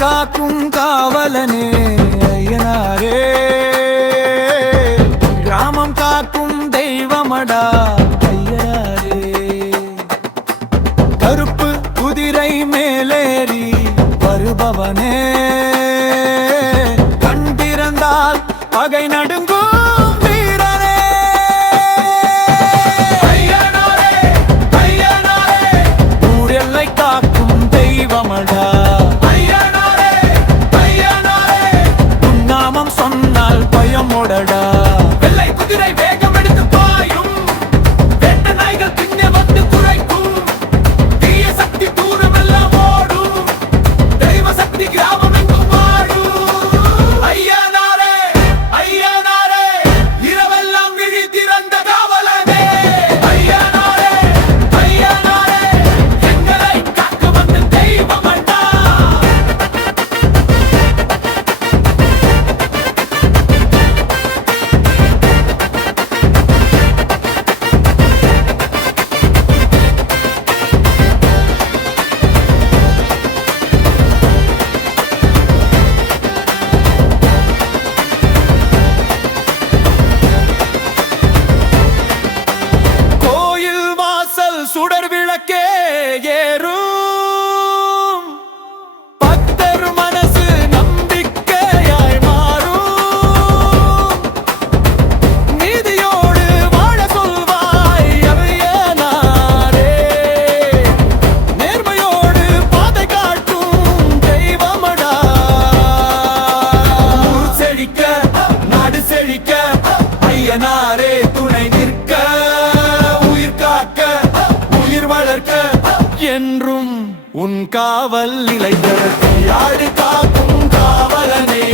காக்கும் காவலனே ஐயனாரே, கிராமம் காக்கும் தெய்வமடா ஐயனாரே. கருப்பு குதிரை மேலேறி வருபவனே, கண் திறந்தால் பகை நடுங்கும் வீரனே. ஐயனாரே ஐயனாரே, ஊரெல்லை காக்கும் தெய்வமடா ஐயனாரே ஐயனாரே, உன் நாமம் சொன்னால் பயமோடடா. வெள்ளை குதிரை வேகம் எடுத்து பாயும், வேட்ட நாய்கள் திண்ணை வந்து குறைக்கும், தீய சக்தி தூரம் எல்லாம் ஓடும், தெய்வ சக்தி கிராமம் எங்கும் வாழும். ஐயனாரே ஐயனாரே, இரவெல்லாம் விழி திறந்த காவலனே. ஐயனாரே ஐயனாரே, எங்களை காக்க வந்த தெய்வமடா. கோயில் வாசல் சுடர் விளக்கே ஏறும், பக்தர் மனசு நம்பிக்கையாய் மாறும், நீதியோடு வாழ சொல்வாய் ஐயனாரே, நேர்மையோடு பாதை காட்டும் தெய்வமடா. ஊர் செழிக்க நாடு செழிக்க ஐயனாரே துணை நிற்க, உயிர் காக்க உயிர் வளர்க்க என்றும் உன் காவல் நிலைத்திருக்க. ஆடு காக்கும் காவலனே